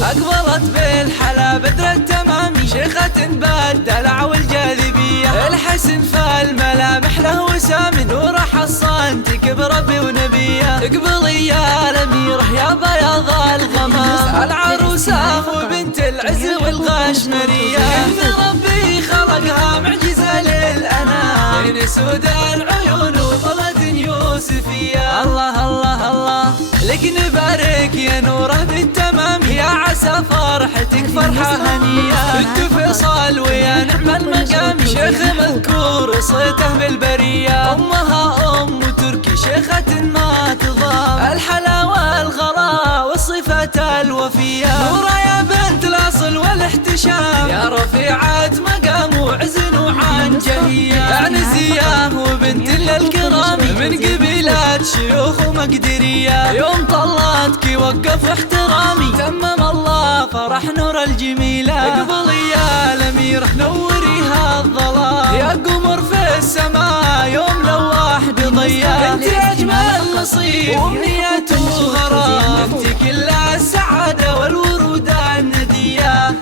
محفوظ. أقبلت بالحلا بدر التمامي، شيخة بالدلع والجاذبية، الحسن فالملامح له وسام، نور حصان تكبر بونبيه. اقبلي يا الأميرة يا بياض الغمام، العروسة وبنت العز والغشمرية، إن ربي خلقها معجزة للأنام، بين سود العيون وطلة يوسفية. الله الله الله لك نبارك يا نوره بالتمام، يا عسى فرحتك فرحة هنية، بنت فيصل ويا نعم المقام، شيخ مذكور صيته بالبرية، أمها أم تركي شيخة ما تضام، الحلا والغلا والصفة الوفية، نورة يا بنت الأصل والاحتشام، يا رفيعة مقام وعز وعن جهية، عنزية وبنت للكرام، من قبيلات شيوخ ومقدرية، يوم طلاتك وقف احترامي، تمم الله فرح نور الجميلة. اقبلي يا الأميرة نوريها الظلام، يا قمر في السماء يوم لواح بضياء، انت أجمل نصيب وأمنية وغرام، انت كل السعادة والورود الندية.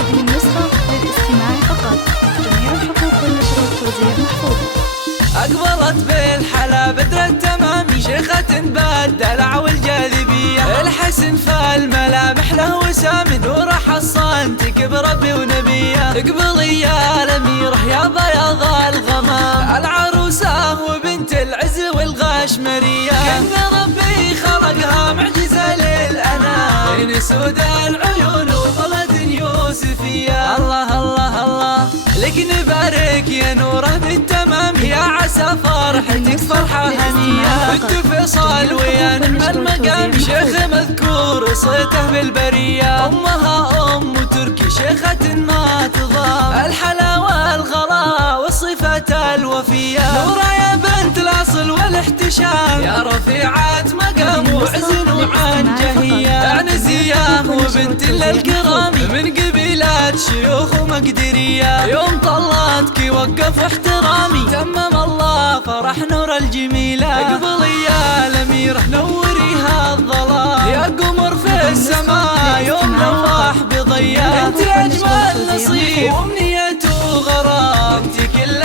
هذه النسخة للاستماع فقط، جميع الحقوق والنشر والتوزيع محفوظ. أقبلت بالحلا بدر التمامي، شيخة بالدلع والجاذبية، الحسن فالملامح له وسام، نور حصان تكبر بونبيه. اقبلي يا الأميرة يا بياض الغمام، العروسة وبنت العز والغشمرية، إن ربي خلقها معجزة للأنام، بين سود العيون وطلة يوسفية. الله الله الله لك نبارك يا نوره بالتمام، يا عسى فرحتك فرحة هنية، بنت فيصل ويا نعم المقام، شيخ مذكور صيته بالبرية، أمها أم تركي شيخة ما تضام، الحلا والغلا والصفة الوفية، نورة يا بنت الأصل والاحتشام، يا رفيعة مقام وعز وعن جهية، عنزية وبنت للكرام، من قبيلات شيوخ ومقدرية، يوم طلاتك وقف احترامي، تمم الله فرح نور الجميلة. اقبلي يا الأميرة نوريها الظلام، يا قمر في السماء يوم لواح بضياء، انت أجمل نصيب وأمنية وغرام، انت كل